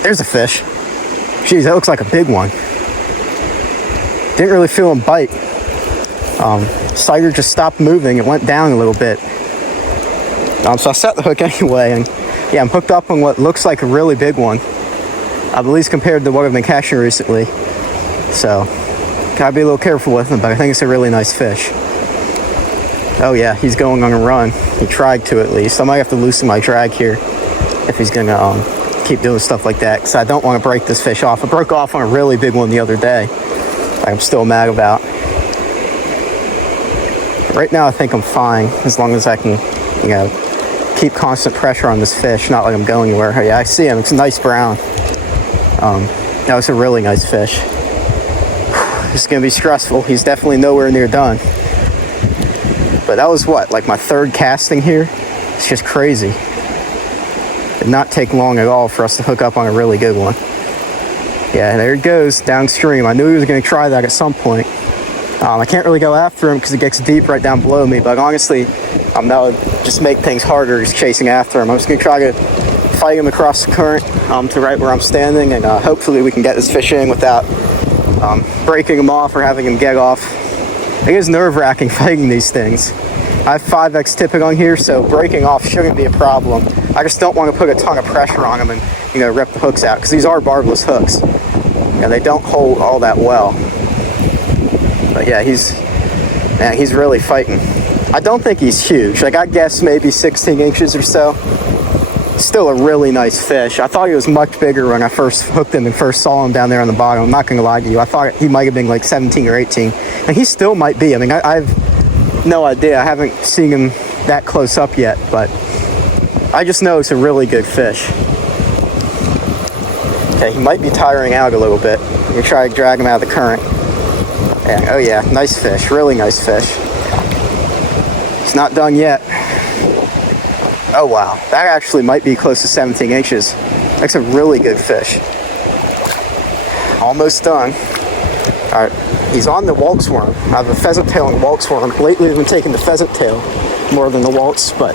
There's a fish. Jeez, that looks like a big one. Didn't really feel him bite. Sighter just stopped moving. It went down a little bit. So I set the hook anyway, and yeah, I'm hooked up on what looks like a really big one. At least compared to what I've been catching recently. So, gotta be a little careful with him, but I think it's a really nice fish. Oh yeah, he's going on a run. He tried to at least. I might have to loosen my drag here if he's gonna keep doing stuff like that, because I don't want to break this fish off. I broke off on a really big one the other day. I'm still mad about. Right now I think I'm fine, as long as I can, you know, keep constant pressure on this fish, not like I'm going anywhere. Yeah, I see him. It's a nice brown. That was a really nice fish. This is going to be stressful. He's definitely nowhere near done. But that was what, like my third casting here? It's just crazy. Did not take long at all for us to hook up on a really good one. Yeah, there it goes, downstream. I knew he was going to try that at some point. I can't really go after him because it gets deep right down below me, but honestly, that would just make things harder just chasing after him. I'm just going to try to fight him across the current to right where I'm standing, and hopefully we can get this fish in without breaking him off or having him get off. It is nerve-wracking fighting these things. I have 5X tipping on here, so breaking off shouldn't be a problem. I just don't want to put a ton of pressure on them and, you know, rip the hooks out, because these are barbless hooks, and they don't hold all that well. But yeah, he's really fighting. I don't think he's huge. Like, I guess maybe 16 inches or so. Still a really nice fish. I thought he was much bigger when I first hooked him and first saw him down there on the bottom. I'm not going to lie to you. I thought he might have been like 17 or 18. And he still might be. I mean, I've no idea. I haven't seen him that close up yet, but I just know it's a really good fish. Okay, he might be tiring out a little bit. I'm going to try to drag him out of the current. Yeah, oh yeah, nice fish. Really nice fish. It's not done yet. Oh wow, that actually might be close to 17 inches. That's a really good fish. Almost done. All right, he's on the waltz worm. I have a pheasant tail and waltz worm. Lately I've been taking the pheasant tail more than the waltz, but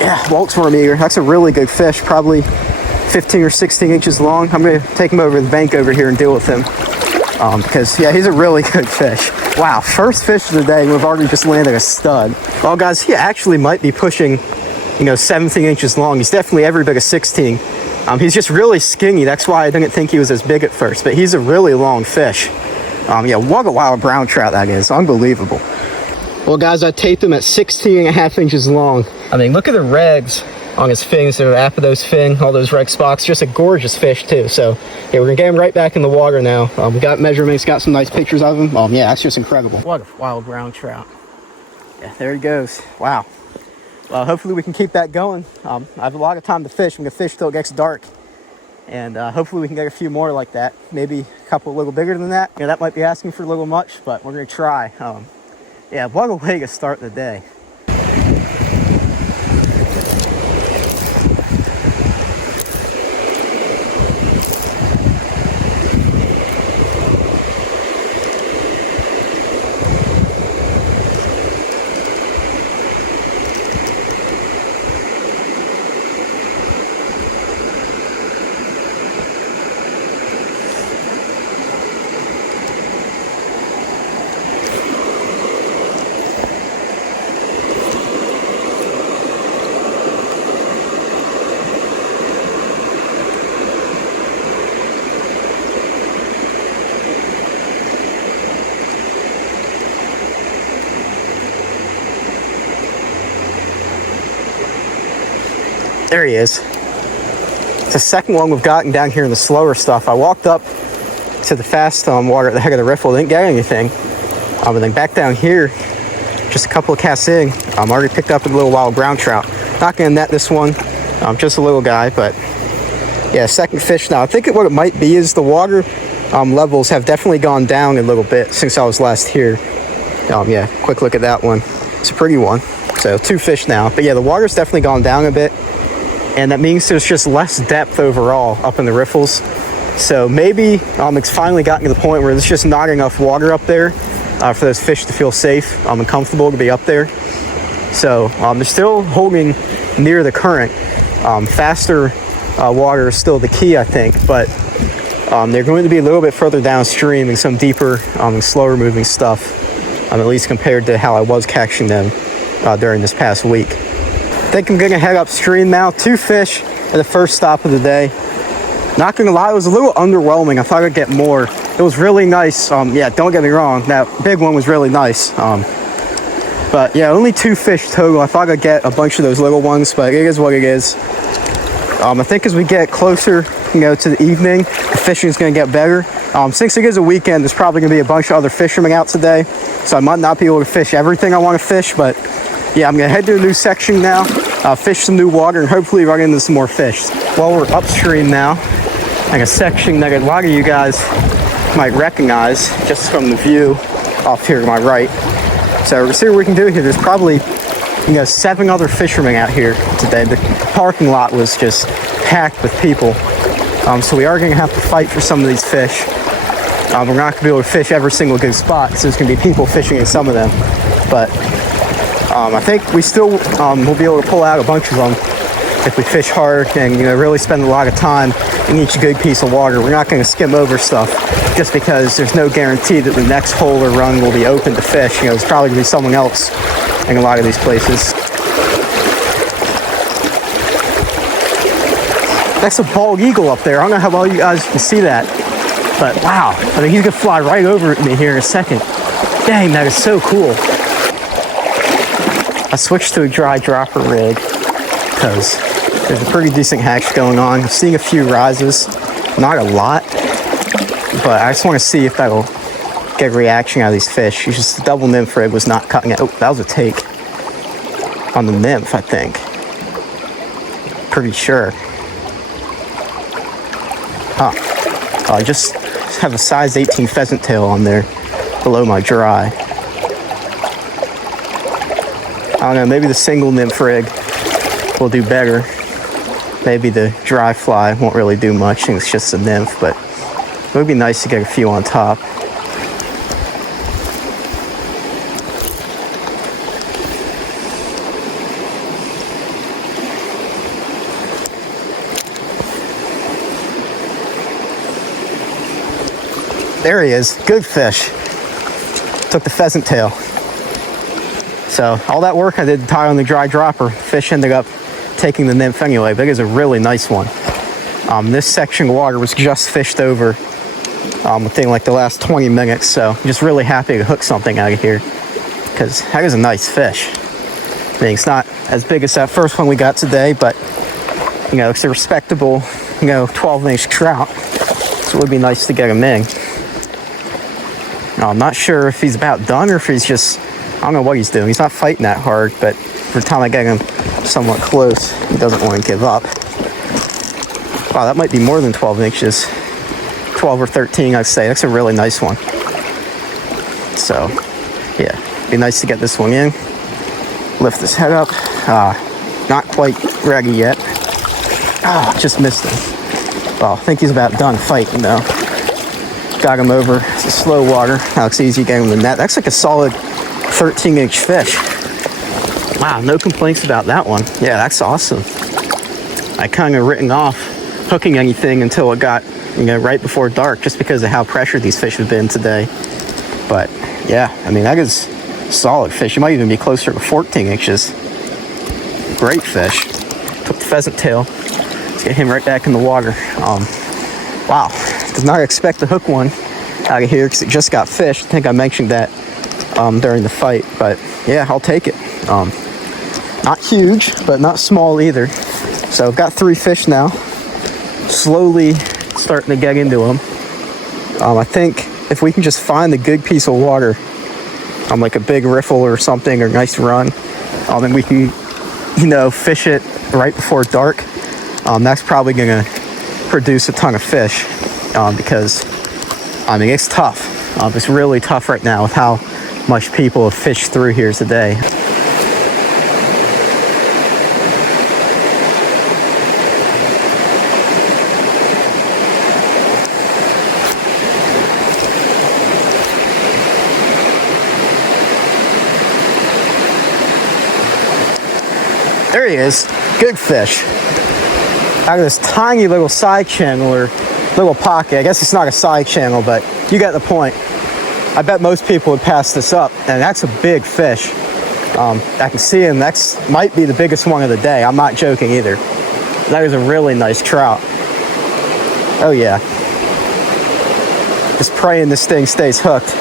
yeah, waltz worm eater. That's a really good fish, probably 15 or 16 inches long. I'm gonna take him over the bank over here and deal with him. Because yeah, he's a really good fish. Wow, first fish of the day, we've already just landed a stud. Well guys, he actually might be pushing, you know, 17 inches long. He's definitely every bit of 16. He's just really skinny. That's why I didn't think he was as big at first, but he's a really long fish. Yeah, what a wild brown trout that is. Unbelievable. Well guys, I taped him at 16.5 inches long. I mean, look at the regs on his fins. The apodose fin, all those reg spots. Just a gorgeous fish too. So yeah, we're gonna get him right back in the water now. We got measurements, got some nice pictures of him. Yeah, that's just incredible. What a wild brown trout. Yeah, there he goes. Wow. Well, hopefully we can keep that going. I have a lot of time to fish. I'm gonna fish till it gets dark, and hopefully we can get a few more like that. Maybe a couple a little bigger than that. Yeah, that might be asking for a little much, but we're gonna try. Yeah, what a way to start the day. There he is. It's the second one we've gotten down here in the slower stuff. I walked up to the fast water at the head of the riffle, didn't get anything. And then back down here, just a couple of casts in, already picked up a little wild brown trout. Not gonna net this one, just a little guy, but yeah, second fish now. I think what it might be is the water levels have definitely gone down a little bit since I was last here. Yeah, quick look at that one. It's a pretty one. So 2 fish now. But yeah, the water's definitely gone down a bit. And that means there's just less depth overall up in the riffles. So maybe it's finally gotten to the point where there's just not enough water up there for those fish to feel safe and comfortable to be up there. So they're still holding near the current. Faster water is still the key, I think, but they're going to be a little bit further downstream and some deeper and slower moving stuff, at least compared to how I was catching them during this past week. I think I'm gonna head upstream now. 2 fish at the first stop of the day. Not gonna lie, it was a little underwhelming. I thought I'd get more. It was really nice. Yeah, don't get me wrong, that big one was really nice. But yeah, only 2 fish total. I thought I'd get a bunch of those little ones, but it is what it is. I think as we get closer, to the evening, the fishing is gonna get better. Since it is a weekend, there's probably gonna be a bunch of other fishermen out today, so I might not be able to fish everything I want to fish, but yeah, I'm gonna head to a new section now, fish some new water, and hopefully run into some more fish. Well, we're upstream now, like a section that a lot of you guys might recognize just from the view off here to my right. So we'll see what we can do here. There's probably 7 other fishermen out here today. The parking lot was just packed with people. So we are gonna have to fight for some of these fish. We're not gonna be able to fish every single good spot because there's gonna be people fishing in some of them. But I think we still will be able to pull out a bunch of them if we fish hard and really spend a lot of time in each good piece of water. We're not going to skim over stuff just because there's no guarantee that the next hole or run will be open to fish. There's probably going to be someone else in a lot of these places. That's a bald eagle up there. I don't know how well you guys can see that, but wow, I mean, he's going to fly right over at me here in a second. Dang, that is so cool. I switched to a dry dropper rig because there's a pretty decent hatch going on. I'm seeing a few rises, not a lot, but I just want to see if that'll get a reaction out of these fish. It's just the double nymph rig was not cutting it. Oh, that was a take on the nymph, I think. Pretty sure. I just have a size 18 pheasant tail on there below my dry. I don't know, maybe the single nymph rig will do better. Maybe the dry fly won't really do much, and it's just a nymph, but it would be nice to get a few on top. There he is, good fish. Took the pheasant tail. So all that work I did to tie on the dry dropper, fish ended up taking the nymph anyway, but it is a really nice one. This section of water was just fished over within like the last 20 minutes, so I'm just really happy to hook something out of here because that is a nice fish. I mean, it's not as big as that first one we got today, but it's a respectable 12-inch trout, so it would be nice to get him in. I'm not sure if he's about done or if he's just, I don't know what he's doing. He's not fighting that hard, but for the time I get him somewhat close, he doesn't want to give up. Wow, that might be more than 12 inches. 12 or 13, I'd say. That's a really nice one. So, yeah, Be nice to get this one in. Lift this head up. Not quite ready yet. Just missed him. Well, I think he's about done fighting though. Got him over. It's a slow water. That looks easy getting him the net. That's like a solid 13-inch fish. Wow, no complaints about that one. Yeah, that's awesome. I kind of written off hooking anything until it got, right before dark, just because of how pressured these fish have been today. But yeah, I mean, that is solid fish. It might even be closer to 14 inches. Great fish. Took the pheasant tail. Let's get him right back in the water. Wow, did not expect to hook one out of here because it just got fished. I think I mentioned that during the fight, but yeah, I'll take it. Not huge, but not small either. So I've got 3 fish now. Slowly starting to get into them. I think if we can just find a good piece of water, like a big riffle or something, or a nice run, then we can, fish it right before dark. That's probably gonna produce a ton of fish, because, it's tough. It's really tough right now with how much people have fished through here today. There he is. Good fish. Out of this tiny little side channel or little pocket. I guess it's not a side channel, but you get the point. I bet most people would pass this up, and that's a big fish. I can see him. That's might be the biggest one of the day. I'm not joking either. That is a really nice trout. Oh yeah. Just praying this thing stays hooked.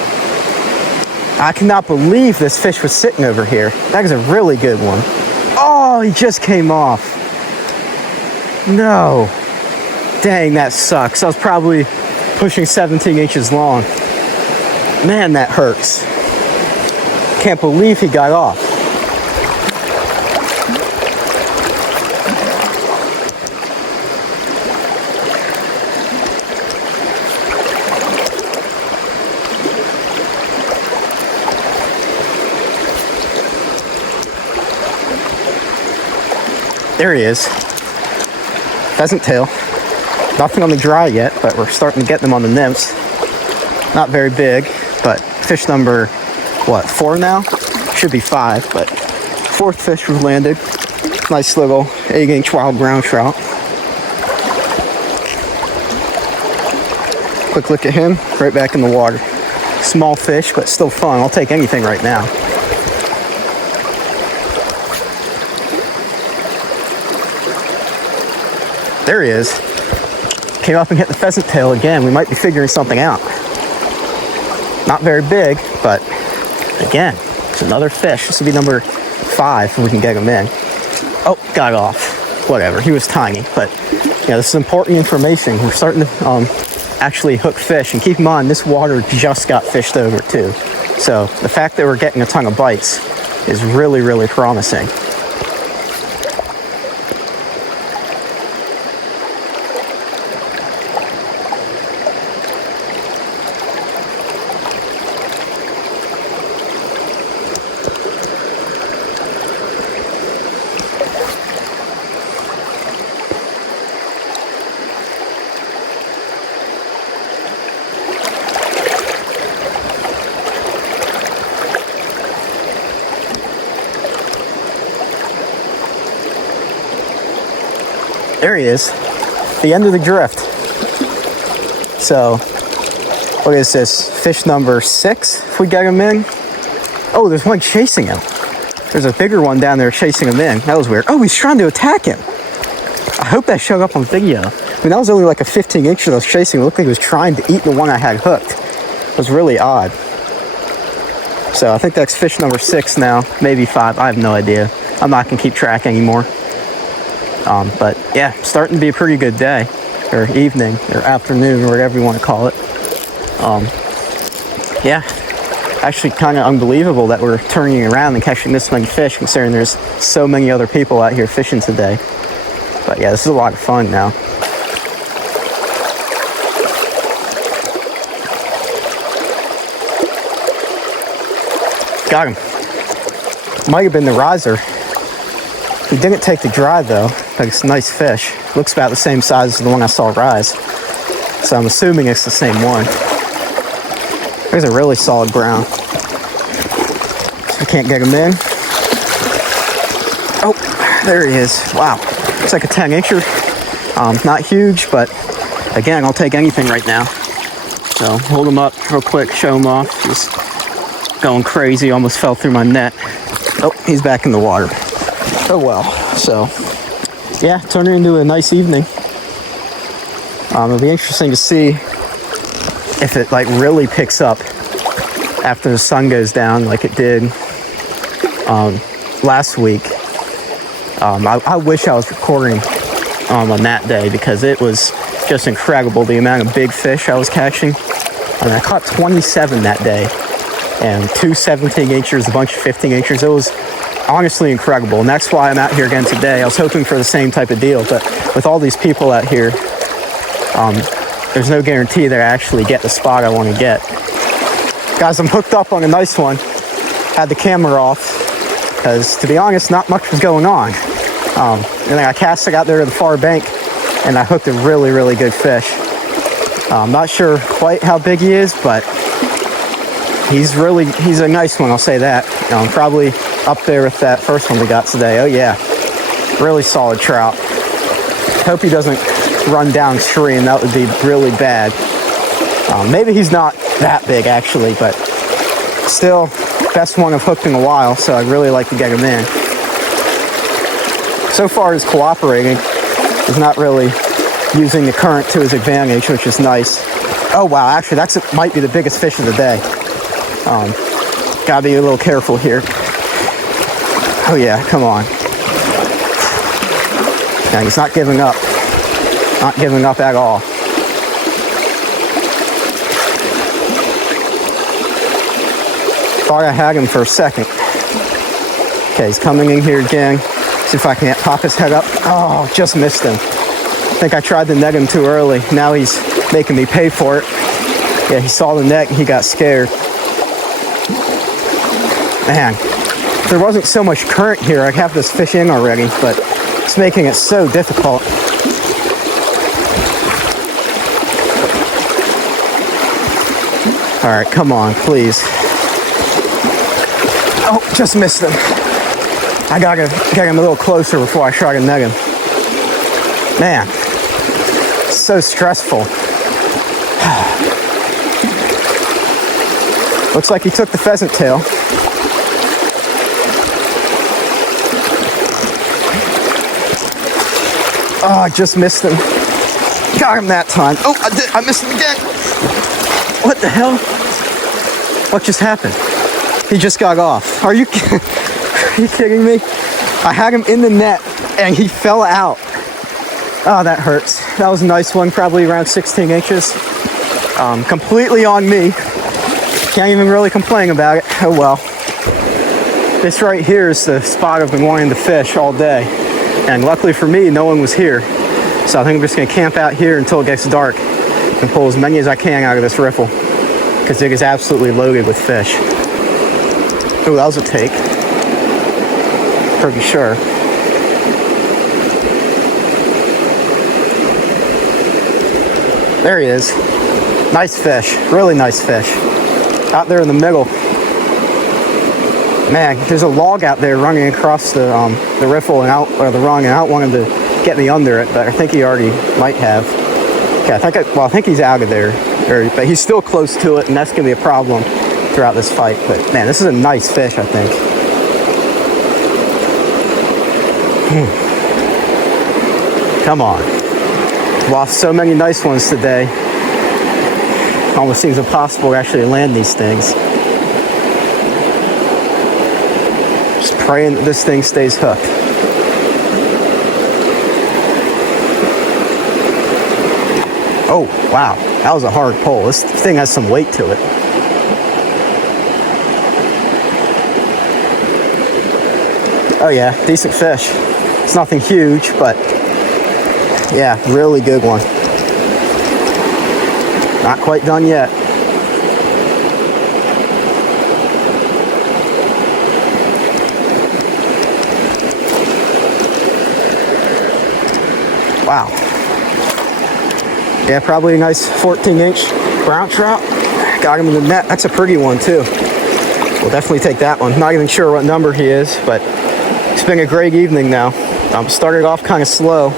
I cannot believe this fish was sitting over here. That is a really good one. Oh, he just came off. No. Dang, that sucks. I was probably pushing 17 inches long. Man, that hurts. Can't believe he got off. There he is. Pheasant tail. Nothing on the dry yet, but we're starting to get them on the nymphs. Not very big, but fish number, 4 now? Should be 5, but 4th fish was landed. Nice little 8-inch wild ground trout. Quick look at him, right back in the water. Small fish, but still fun. I'll take anything right now. There he is. Came up and hit the pheasant tail again. We might be figuring something out. Not very big, but again, it's another fish. This will be number 5 if we can get him in. Oh, got off. Whatever, he was tiny, but yeah, this is important information. We're starting to actually hook fish, and keep in mind, this water just got fished over too. So the fact that we're getting a ton of bites is really, really promising. There he is, the end of the drift. So, what is this, fish number 6, if we get him in? Oh, there's one chasing him. There's a bigger one down there chasing him in. That was weird. Oh, he's trying to attack him. I hope that showed up on video. I mean, that was only like a 15-incher that was chasing him. It looked like he was trying to eat the one I had hooked. It was really odd. So I think that's fish number 6 now, maybe 5, I have no idea. I'm not gonna keep track anymore. But yeah, starting to be a pretty good day, or evening, or afternoon, or whatever you want to call it. Yeah, actually kind of unbelievable that we're turning around and catching this many fish, considering there's so many other people out here fishing today. But yeah, this is a lot of fun now. Got him. Might have been the riser. He didn't take the dry though, but it's a nice fish. Looks about the same size as the one I saw rise. So I'm assuming it's the same one. There's a really solid brown. I can't get him in. Oh, there he is. Wow. It's like a 10-incher. Not huge, but again, I'll take anything right now. So hold him up real quick, show him off. Just going crazy, almost fell through my net. Oh, he's back in the water. Oh well. So yeah, turning into a nice evening. It'll be interesting to see if it like really picks up after the sun goes down like it did last week. I wish I was recording on that day because it was just incredible the amount of big fish I was catching. I mean, I caught 27 that day and 2 17-inchers, a bunch of 15-inchers. It was honestly incredible, and that's why I'm out here again today. I was hoping for the same type of deal, but with all these people out here, there's no guarantee that I actually get the spot I want to get. Guys, I'm hooked up on a nice one. Had the camera off because, to be honest, not much was going on. And then I cast it out there to the far bank, and I hooked a really, really good fish. I'm not sure quite how big he is, but he's a nice one, I'll say that. Probably up there with that first one we got today. Oh yeah, really solid trout. Hope he doesn't run downstream. That would be really bad. Maybe he's not that big actually, but still, best one I've hooked in a while, so I'd really like to get him in. So far he's cooperating. He's not really using the current to his advantage, which is nice. Oh wow, actually might be the biggest fish of the day. Gotta be a little careful here. Oh yeah, come on. And he's not giving up. Not giving up at all. Thought I had him for a second. Okay, he's coming in here again. See if I can't pop his head up. Oh, just missed him. I think I tried to net him too early. Now he's making me pay for it. Yeah, he saw the net and he got scared. Man, if there wasn't so much current here, I'd have this fish in already, but it's making it so difficult. All right, come on, please. Oh, just missed him. I gotta get him a little closer before I try to net him. Man, it's so stressful. Looks like he took the pheasant tail. Oh, I just missed him. Got him that time. Oh, I missed him again. What the hell? What just happened? He just got off. Are you kidding me? I had him in the net and he fell out. Oh, that hurts. That was a nice one, probably around 16 inches. Completely on me. Can't even really complain about it. Oh well. This right here is the spot I've been wanting to fish all day. And luckily for me, no one was here. So I think I'm just gonna camp out here until it gets dark and pull as many as I can out of this riffle, because it is absolutely loaded with fish. Oh, that was a take. Pretty sure. There he is. Nice fish, really nice fish. Out there in the middle. Man, there's a log out there running across the riffle and out, or the rung, and I don't want him to get me under it, but I think he already might have. Okay, I think he's out of there, but he's still close to it, and that's gonna be a problem throughout this fight. But man, this is a nice fish, I think. Come on. Lost so many nice ones today. Almost seems impossible to actually land these things. Just praying that this thing stays hooked. Oh, wow. That was a hard pull. This thing has some weight to it. Oh yeah, decent fish. It's nothing huge, but yeah, really good one. Not quite done yet. Wow. Yeah, probably a nice 14-inch brown trout. Got him in the net. That's a pretty one too. We'll definitely take that one. Not even sure what number he is, but it's been a great evening now. Started off kind of slow,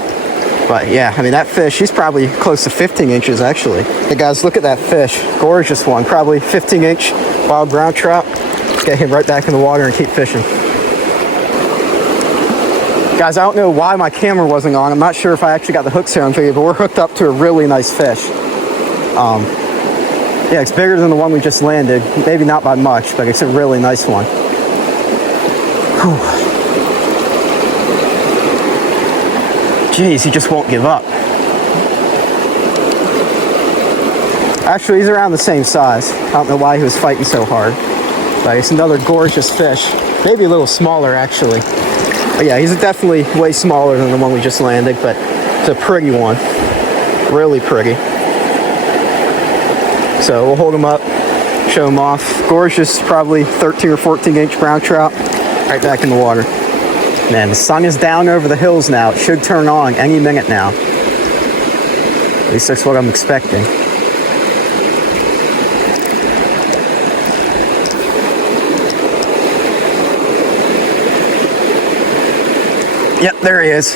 but yeah, I mean, that fish, he's probably close to 15 inches actually. Hey guys, look at that fish. Gorgeous one. Probably 15-inch wild brown trout. Let's get him right back in the water and keep fishing. Guys, I don't know why my camera wasn't on. I'm not sure if I actually got the hooks here on video, but we're hooked up to a really nice fish. Yeah, it's bigger than the one we just landed. Maybe not by much, but it's a really nice one. Whew. Jeez, he just won't give up. Actually, he's around the same size. I don't know why he was fighting so hard. But it's another gorgeous fish. Maybe a little smaller, actually. But yeah, he's definitely way smaller than the one we just landed, but it's a pretty one. Really pretty. So we'll hold him up, show him off. Gorgeous, probably 13 or 14-inch brown trout. Right back in the water. Man, the sun is down over the hills now. It should turn on any minute now. At least that's what I'm expecting. Yep, there he is.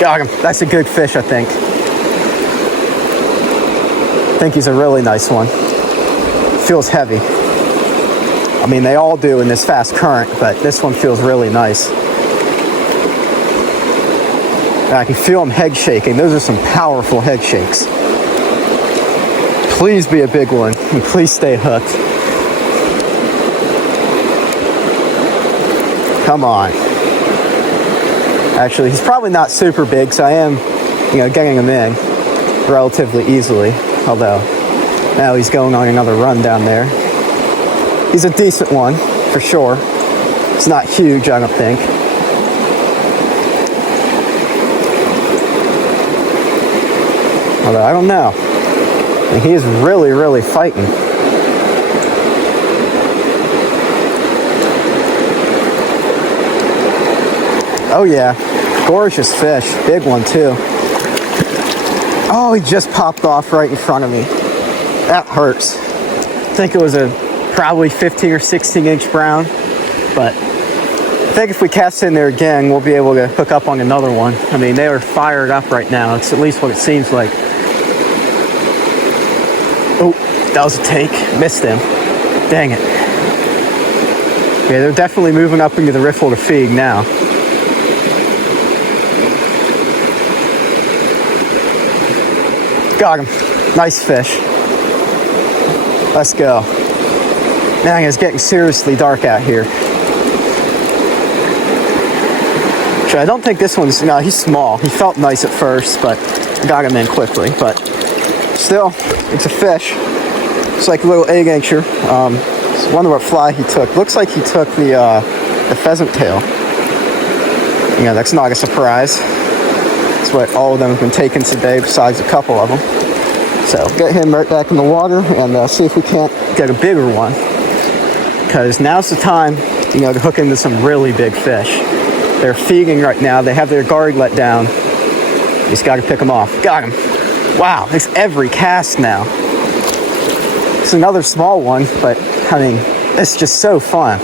Got him. That's a good fish, I think. I think he's a really nice one. Feels heavy. I mean, they all do in this fast current, but this one feels really nice. I can feel him head shaking. Those are some powerful head shakes. Please be a big one, and please stay hooked. Come on. Actually, he's probably not super big, so I am, getting him in relatively easily. Although, now he's going on another run down there. He's a decent one, for sure. It's not huge, I don't think. Although, I don't know. And he is really, really fighting. Oh yeah, gorgeous fish. Big one too. Oh, he just popped off right in front of me. That hurts. I think it was a probably 15 or 16-inch brown, but I think if we cast in there again, we'll be able to hook up on another one. I mean, they are fired up right now. It's at least what it seems like. Oh, that was a take. Missed him. Dang it. Yeah, they're definitely moving up into the riffle to feed now. Got him. Nice fish. Let's go. Man, it's getting seriously dark out here. Actually, I don't think this one's... No, he's small. He felt nice at first, but got him in quickly. But still, it's a fish. It's like a little egg anchor. I wonder what fly he took. Looks like he took the pheasant tail. That's not a surprise. That's what all of them have been taken today, besides a couple of them. So get him right back in the water and see if we can't get a bigger one. Because now's the time, to hook into some really big fish. They're feeding right now. They have their guard let down. You just got to pick them off. Got him. Wow, it's every cast now. It's another small one, but I mean, it's just so fun.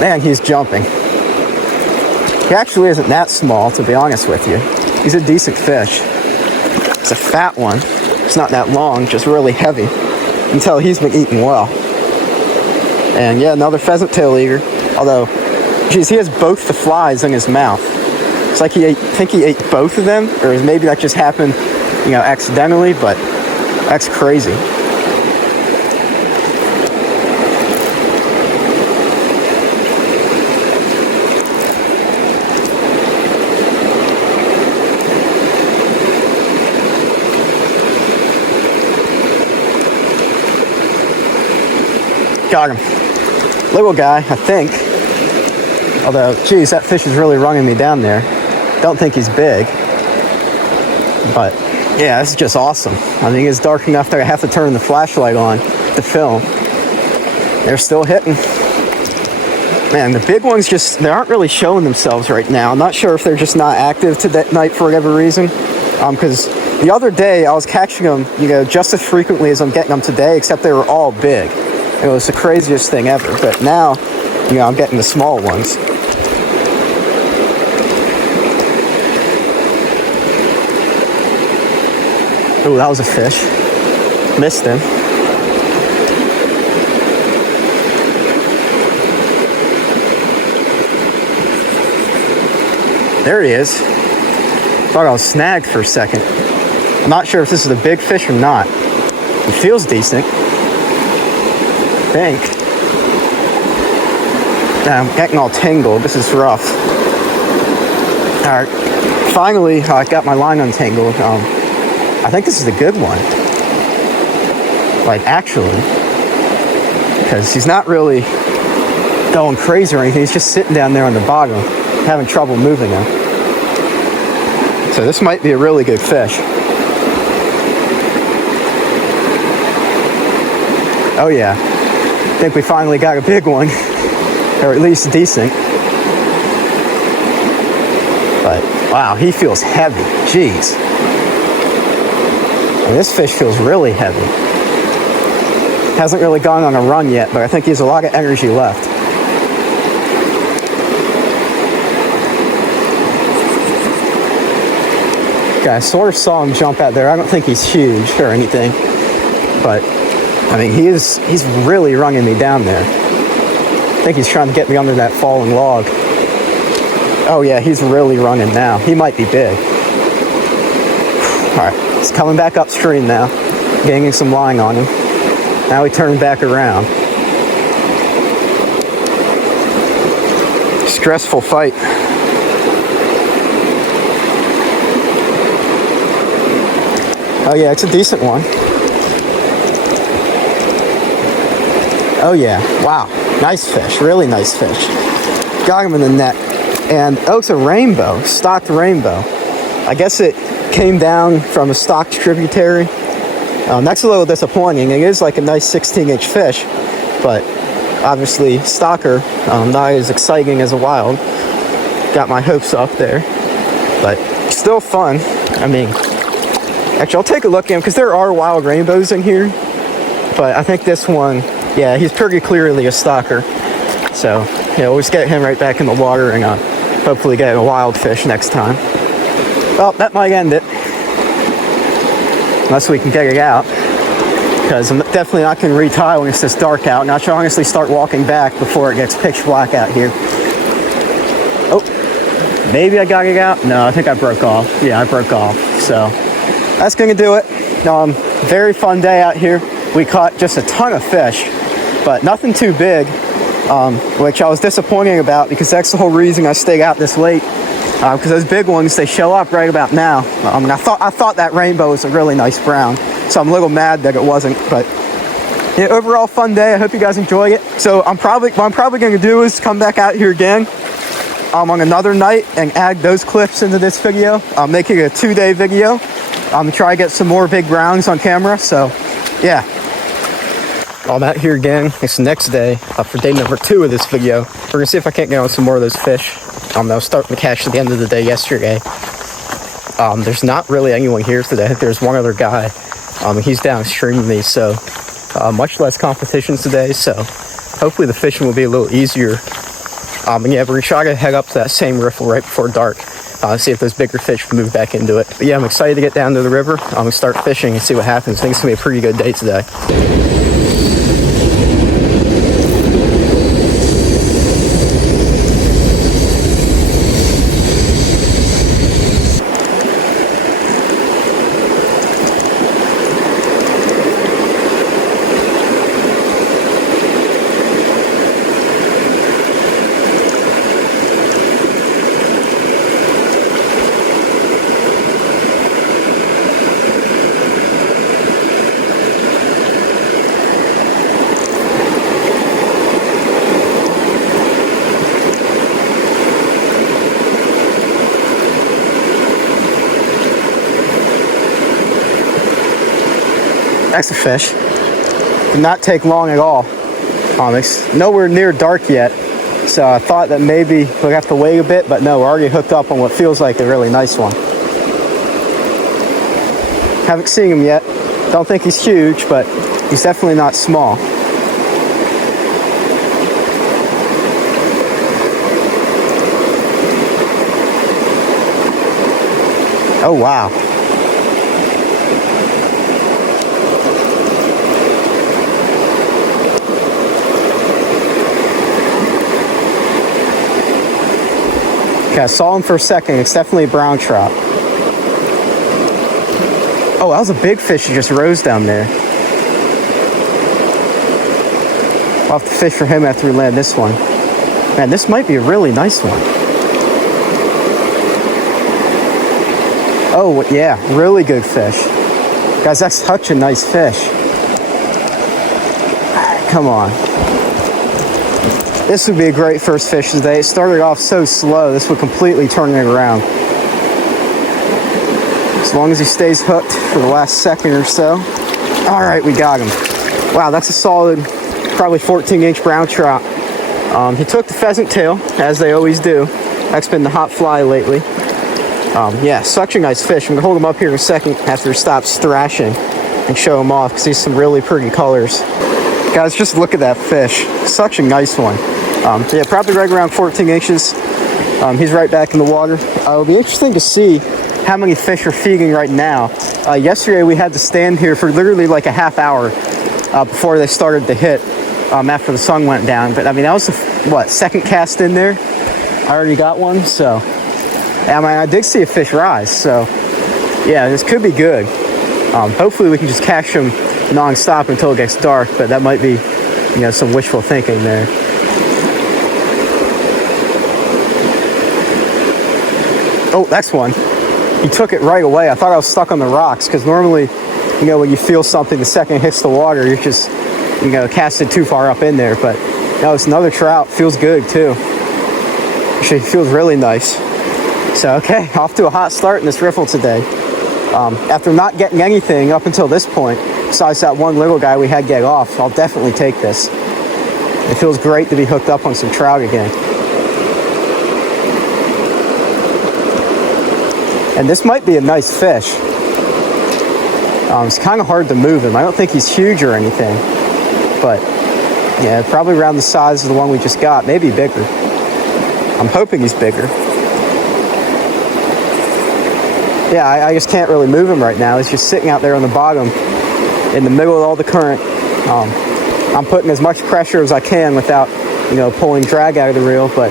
Man, he's jumping. He actually isn't that small, to be honest with you. He's a decent fish. It's a fat one. It's not that long, just really heavy. You can tell he's been eating well. And yeah, another pheasant tail eater. Although, geez, he has both the flies in his mouth. It's like I think he ate both of them, or maybe that just happened, accidentally, but that's crazy. Got him. Little guy, I think. Although, geez, that fish is really running me down there. Don't think he's big. But, yeah, this is just awesome. I think it's dark enough that I have to turn the flashlight on to film. They're still hitting. Man, the big ones they aren't really showing themselves right now. I'm not sure if they're just not active tonight for whatever reason. Because the other day I was catching them, just as frequently as I'm getting them today, except they were all big. It was the craziest thing ever. But now, I'm getting the small ones. Oh, that was a fish. Missed him. There he is. Thought I was snagged for a second. I'm not sure if this is a big fish or not. It feels decent. I think. I'm getting all tangled. This is rough. Alright. Finally, I got my line untangled. I think this is a good one. Like, actually. Because he's not really going crazy or anything. He's just sitting down there on the bottom, having trouble moving him. So this might be a really good fish. Oh yeah, I think we finally got a big one, or at least decent. But wow, he feels heavy, jeez. And this fish feels really heavy. Hasn't really gone on a run yet, but I think he has a lot of energy left. Okay, I sort of saw him jump out there. I don't think he's huge or anything, but I mean, he's really running me down there. I think he's trying to get me under that fallen log. Oh yeah, he's really running now. He might be big. All right, he's coming back upstream now, gaining some line on him. Now he turned back around. Stressful fight. Oh yeah, it's a decent one. Oh yeah, wow, nice fish, really nice fish. Got him in the net. And oh, it's a rainbow, stocked rainbow. I guess it came down from a stocked tributary. That's a little disappointing. It is like a nice 16-inch fish, but obviously stocker, not as exciting as a wild. Got my hopes up there, but still fun. I mean, actually, I'll take a look at him because there are wild rainbows in here, but I think this one, yeah, he's pretty clearly a stocker. So, we'll just get him right back in the water and hopefully get a wild fish next time. Well, that might end it. Unless we can get it out. Because I'm definitely not going to retie when it's this dark out. And I should honestly start walking back before it gets pitch black out here. Oh, maybe I got it out. No, I think I broke off. Yeah, I broke off. So, that's going to do it. Very fun day out here. We caught just a ton of fish, but nothing too big, which I was disappointed about because that's the whole reason I stayed out this late. Because those big ones, they show up right about now. I thought that rainbow was a really nice brown, so I'm a little mad that it wasn't. But yeah, overall fun day. I hope you guys enjoy it. So what I'm probably going to do is come back out here again on another night and add those clips into this video. I'm making a 2-day video. I'm gonna try to get some more big browns on camera. So yeah, I'm out here again. It's the next day for day number 2 of this video. We're gonna see if I can't get on some more of those fish. I was starting to catch at the end of the day yesterday. There's not really anyone here today. I think there's one other guy. He's downstream of me, so much less competition today. So hopefully the fishing will be a little easier. And yeah, we're gonna try to head up to that same riffle right before dark. See if those bigger fish can move back into it. But yeah, I'm excited to get down to the river. I'm gonna start fishing and see what happens. I think it's gonna be a pretty good day today. That's a fish. Did not take long at all. It's nowhere near dark yet. So I thought that maybe we'd have to wait a bit, but no, we're already hooked up on what feels like a really nice one. Haven't seen him yet. Don't think he's huge, but he's definitely not small. Oh, wow. Okay, I saw him for a second. It's definitely a brown trout. Oh, that was a big fish that just rose down there. I'll have to fish for him after we land this one. Man, this might be a really nice one. Oh, yeah, really good fish. Guys, that's such a nice fish. Come on. This would be a great first fish today. It started off so slow, this would completely turn it around. As long as he stays hooked for the last second or so. All right, we got him. Wow, that's a solid, probably 14-inch brown trout. He took the pheasant tail, as they always do. That's been the hot fly lately. Yeah, such a nice fish. I'm gonna hold him up here in a second after he stops thrashing and show him off because he's some really pretty colors. Guys, just look at that fish. Such a nice one. Yeah, probably right around 14 inches. He's right back in the water. It'll be interesting to see how many fish are feeding right now. Yesterday we had to stand here for literally like a half hour before they started to hit after the sun went down. But I mean, that was the, second cast in there? I already got one, so. I mean, I did see a fish rise, so yeah, this could be good. Hopefully we can just catch him non-stop until it gets dark, but that might be, you know, some wishful thinking there. Oh, that's one. He took it right away. I thought I was stuck on the rocks, because normally, you know, when you feel something, the second it hits the water, you're just, you know, casted too far up in there. But no, it's another trout. Feels good too. Actually, feels really nice. So, okay, off to a hot start in this riffle today. After not getting anything up until this point, besides that one little guy we had get off, I'll definitely take this. It feels great to be hooked up on some trout again. And this might be a nice fish. It's kind of hard to move him. I don't think he's huge or anything. But, yeah, probably around the size of the one we just got. Maybe bigger. I'm hoping he's bigger. Yeah, I just can't really move him right now. He's just sitting out there on the bottom in the middle of all the current. I'm putting as much pressure as I can without, you know, pulling drag out of the reel, but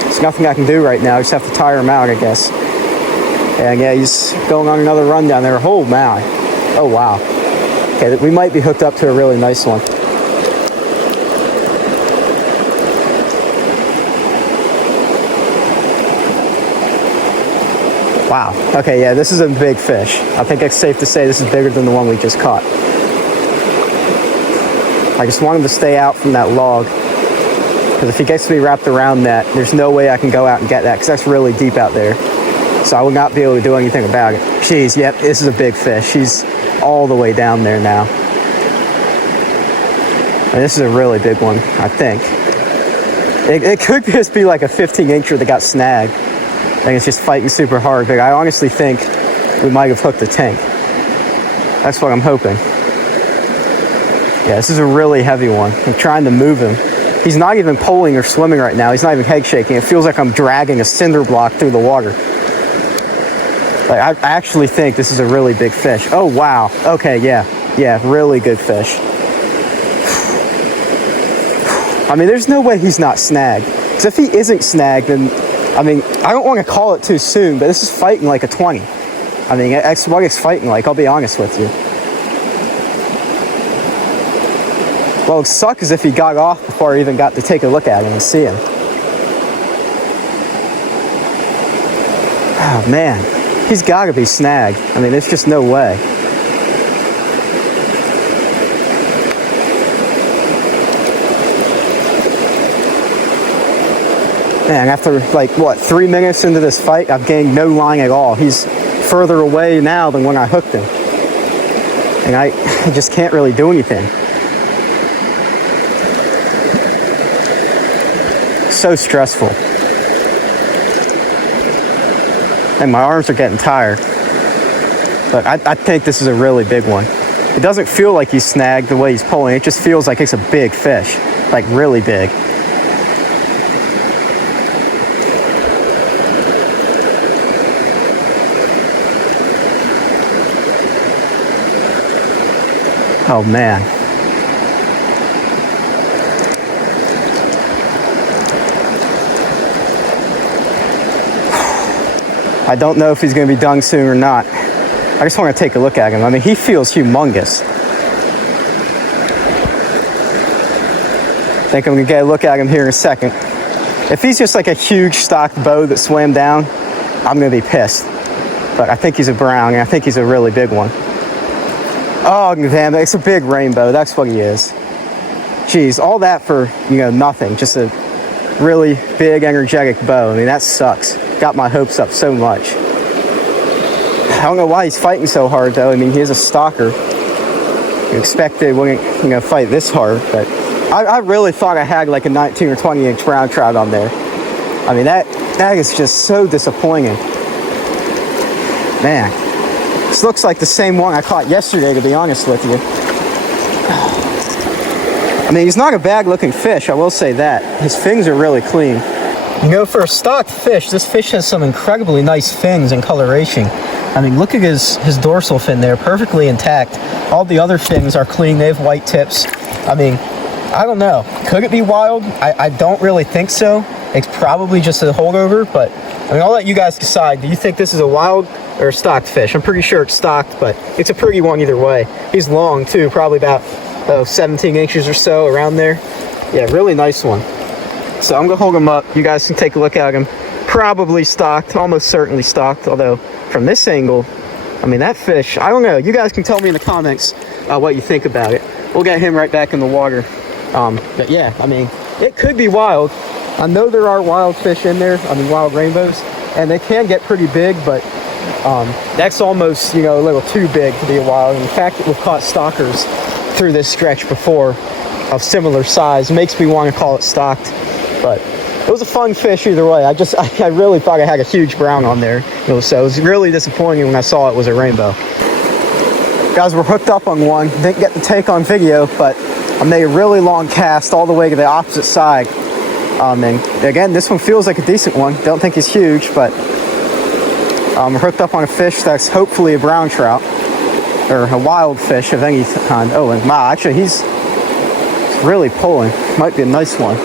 there's nothing I can do right now. I just have to tire him out, I guess. And yeah, he's going on another run down there. Oh, my. Oh, wow. Okay, we might be hooked up to a really nice one. Wow. Okay, yeah, this is a big fish. I think it's safe to say this is bigger than the one we just caught. I just want him to stay out from that log, because if he gets me wrapped around that, there's no way I can go out and get that, because that's really deep out there. So I will not be able to do anything about it. Jeez, yep, this is a big fish. He's all the way down there now. And this is a really big one, I think. It could just be like a 15-incher that got snagged. I think it's just fighting super hard, but I honestly think we might have hooked the tank. That's what I'm hoping. Yeah, this is a really heavy one. I'm trying to move him. He's not even pulling or swimming right now. He's not even head shaking. It feels like I'm dragging a cinder block through the water. Like, I actually think this is a really big fish. Oh, wow. Okay, yeah. Yeah, really good fish. I mean, there's no way he's not snagged. Because if he isn't snagged, then, I mean, I don't want to call it too soon, but this is fighting like a 20. I mean, that's what it's fighting like, I'll be honest with you. Well, it sucks as if he got off before I even got to take a look at him and see him. Oh, man. He's got to be snagged. I mean, there's just no way. Man, after, like, what, 3 minutes into this fight, I've gained no line at all. He's further away now than when I hooked him. And I just can't really do anything. so stressful. And my arms are getting tired. But I think this is a really big one. It doesn't feel like he's snagged the way he's pulling. It just feels like it's a big fish, like really big. Oh man. I don't know if he's going to be done soon or not. I just want to take a look at him. I mean, he feels humongous. I think I'm going to get a look at him here in a second. If he's just like a huge stocked bow that swam down, I'm going to be pissed. But I think he's a brown, and I think he's a really big one. Oh, damn, it's a big rainbow. That's what he is. Jeez, all that for, nothing. Just a really big, energetic bow. I mean, that sucks. Got my hopes up so much. I don't know why he's fighting so hard, though. I mean, he is a stalker. You expect they wouldn't, fight this hard, but I really thought I had like a 19 or 20 inch brown trout on there. I mean, that is just so disappointing. Man, this looks like the same one I caught yesterday, to be honest with you. I mean, he's not a bad looking fish, I will say that. His fins are really clean. For a stocked fish, this fish has some incredibly nice fins and coloration. I mean, look at his dorsal fin there, perfectly intact. All the other fins are clean, they have white tips. I mean, I don't know. Could it be wild? I don't really think so. It's probably just a holdover, but I mean, I'll let you guys decide. Do you think this is a wild or a stocked fish? I'm pretty sure it's stocked, but it's a pretty one either way. He's long too, probably about 17 inches or so, around there. Yeah, really nice one. So I'm gonna hold him up. You guys can take a look at him. Probably stocked, almost certainly stocked, although from this angle, I mean, that fish, I don't know. You guys can tell me in the comments what you think about it. We'll get him right back in the water. But yeah, I mean, it could be wild. I know there are wild fish in there, I mean, wild rainbows, and they can get pretty big, but that's almost, a little too big to be a wild. In fact, we've caught stalkers through this stretch before of similar size. It makes me want to call it stocked, but it was a fun fish either way. I really thought I had a huge brown on there, so it was really disappointing when I saw it was a rainbow. Guys, we're hooked up on one. Didn't get the take on video, but I made a really long cast all the way to the opposite side. And again, this one feels like a decent one. Don't think he's huge, but we're hooked up on a fish that's hopefully a brown trout, or a wild fish of any kind. Oh, and wow, actually he's really pulling. Might be a nice one.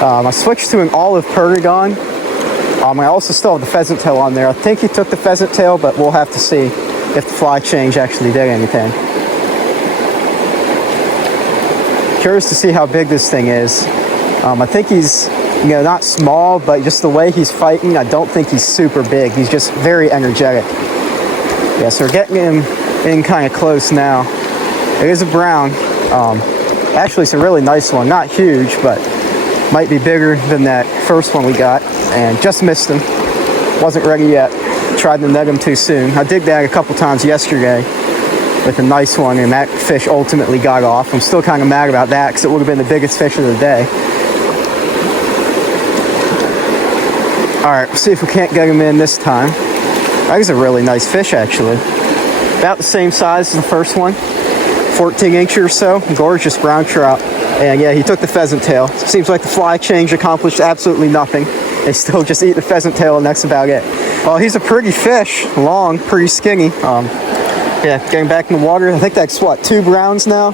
I switched to an olive perdigon. I also still have the pheasant tail on there. I think he took the pheasant tail, but we'll have to see if the fly change actually did anything. Curious to see how big this thing is. I think he's, not small, but just the way he's fighting, I don't think he's super big. He's just very energetic. Yeah, so we're getting him in kind of close now. It is a brown. Actually, it's a really nice one. Not huge, but might be bigger than that first one we got, and just missed him. Wasn't ready yet. Tried to net him too soon. I did that a couple times yesterday with a nice one, and that fish ultimately got off. I'm still kind of mad about that because it would have been the biggest fish of the day. All right, we'll see if we can't get him in this time. That is a really nice fish, actually. About the same size as the first one, 14 inches or so. Gorgeous brown trout. And yeah, he took the pheasant tail. Seems like the fly change accomplished absolutely nothing. They still just eat the pheasant tail, and that's about it. Well, he's a pretty fish, long, pretty skinny. Yeah, getting back in the water. I think that's what, 2 browns now,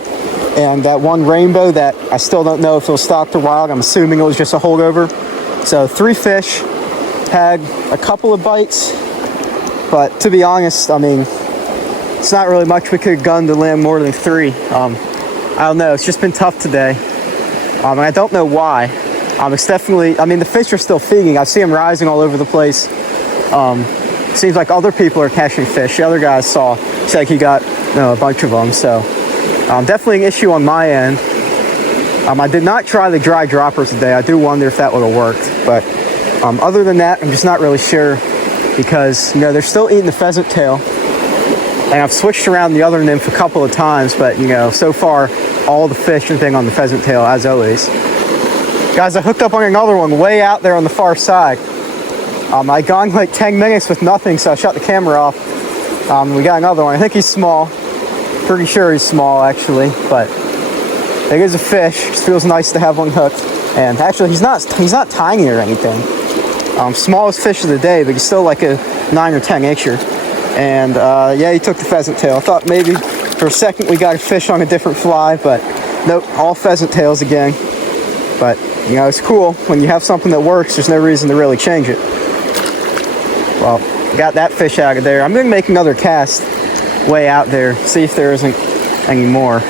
and that one rainbow that I still don't know if it was stocked or wild. I'm assuming it was just a holdover. So 3 fish. Had a couple of bites, but to be honest, I mean, it's not really much we could have done to land more than 3. I don't know, it's just been tough today. And I don't know why. It's definitely, I mean, the fish are still feeding. I see them rising all over the place. Seems like other people are catching fish. The other guy I saw said he got a bunch of them. So definitely an issue on my end. I did not try the dry droppers today. I do wonder if that would have worked. But other than that, I'm just not really sure because, they're still eating the pheasant tail. And I've switched around the other nymph a couple of times, but, so far, all the fish have been on the pheasant tail, as always. Guys, I hooked up on another one way out there on the far side. I gone like 10 minutes with nothing, so I shut the camera off. We got another one. I think he's small. Pretty sure he's small, actually, but it is a fish. Just feels nice to have one hooked. And actually, he's not tiny or anything. Smallest fish of the day, but he's still like a 9 or 10 incher. And yeah, he took the pheasant tail. I thought maybe for a second we got a fish on a different fly, but nope, all pheasant tails again. But you know, it's cool when you have something that works. There's no reason to really change it. Well, got that fish out of there. I'm gonna make another cast way out there, see if there isn't any more.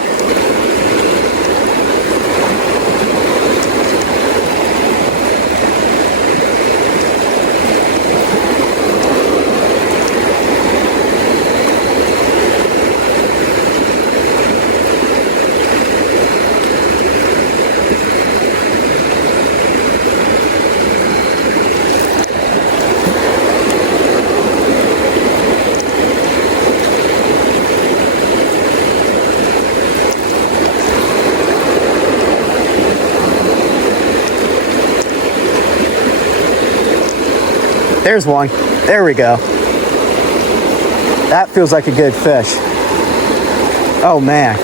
There's one. There we go. That feels like a good fish. Oh man,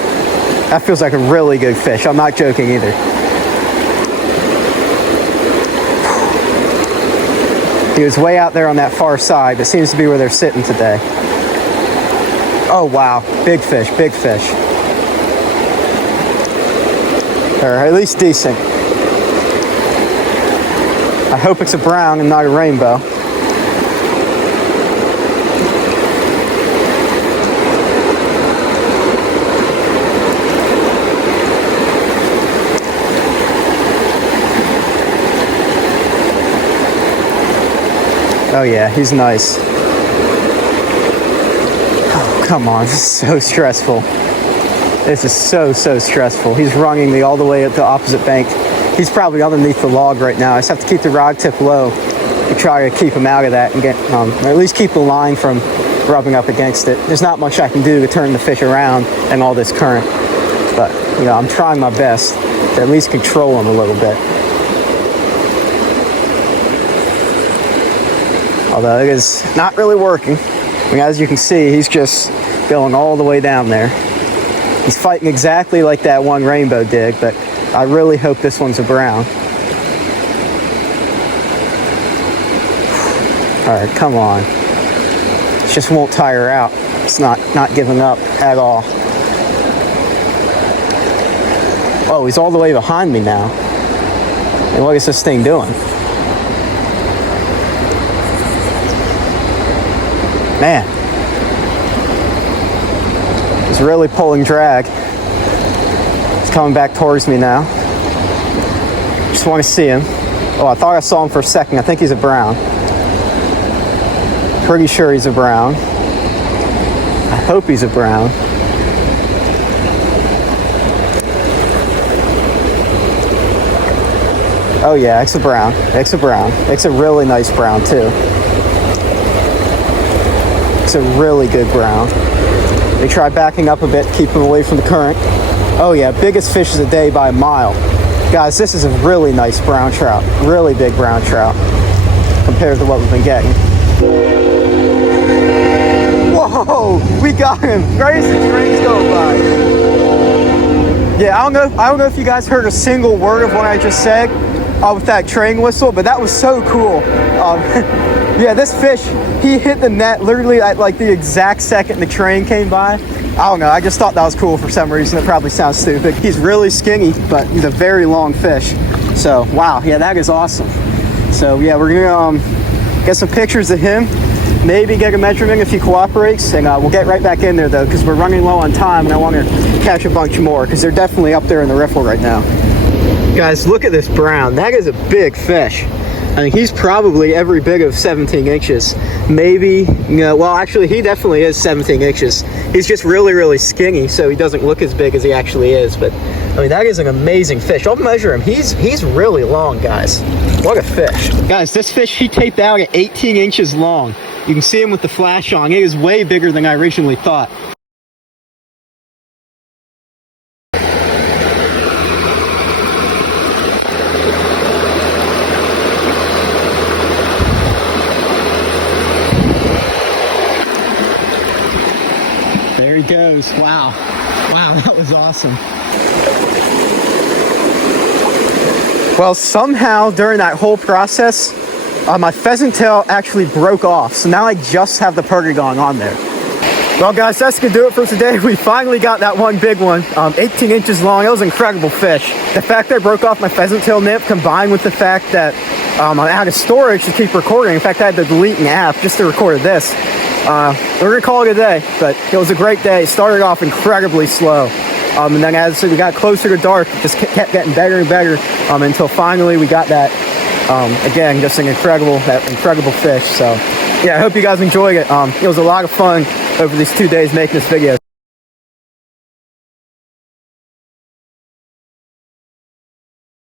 that feels like a really good fish. I'm not joking either. He was way out there on that far side. That seems to be where they're sitting today. Oh wow, big fish, big fish. Or at least decent. I hope it's a brown and not a rainbow. Oh yeah, he's nice. Oh, come on, this is so stressful. This is so stressful. He's wronging me all the way at the opposite bank. He's probably underneath the log right now. I just have to keep the rod tip low to try to keep him out of that and get, or at least keep the line from rubbing up against it. There's not much I can do to turn the fish around in all this current. But, you know, I'm trying my best to at least control him a little bit. Although it is not really working. I mean, as you can see, he's just going all the way down there. He's fighting exactly like that one rainbow did, but I really hope this one's a brown. All right, come on. It just won't tire out. It's not giving up at all. Oh, he's all the way behind me now. And what is this thing doing? Man, he's really pulling drag. He's coming back towards me now. Just want to see him. Oh, I thought I saw him for a second. I think he's a brown. Pretty sure he's a brown. I hope he's a brown. Oh yeah, it's a brown. It's a brown. It's a really nice brown too. It's a really good brown. They try backing up a bit, keep him away from the current. Oh yeah, biggest fish of the day by a mile. Guys, this is a really nice brown trout. Really big brown trout compared to what we've been getting. Whoa, we got him. Crazy trains going by. Yeah, I don't know if you guys heard a single word of what I just said with that train whistle, but that was so cool. Yeah, this fish, he hit the net literally at like the exact second the train came by. I don't know, I just thought that was cool for some reason. It probably sounds stupid. He's really skinny, but he's a very long fish. So, wow, yeah, that is awesome. So, yeah, we're gonna get some pictures of him, maybe get a measurement if he cooperates, and we'll get right back in there though, because we're running low on time and I want to catch a bunch more, because they're definitely up there in the riffle right now. Guys, look at this brown. That is a big fish. I mean, he's probably every bit of 17 inches. Maybe, you know, well, actually, he definitely is 17 inches. He's just really skinny, so he doesn't look as big as he actually is. But, I mean, that is an amazing fish. I'll measure him. He's really long, guys. What a fish. Guys, this fish, he taped out at 18 inches long. You can see him with the flash on. He is way bigger than I originally thought. close. Wow. Wow, that was awesome. Well, somehow during that whole process, my pheasant tail actually broke off. So now I just have the perky going on there. Well, guys, that's going to do it for today. We finally got that one big one, 18 inches long. It was an incredible fish. The fact that I broke off my pheasant tail nymph combined with the fact that I had a storage to keep recording. In fact, I had to delete an app just to record this. We're going to call it a day, but it was a great day. It started off incredibly slow. And then as we got closer to dark, it just kept getting better and better until finally we got that, again, just an incredible fish. So, yeah, I hope you guys enjoyed it. It was a lot of fun over these 2 days making this video.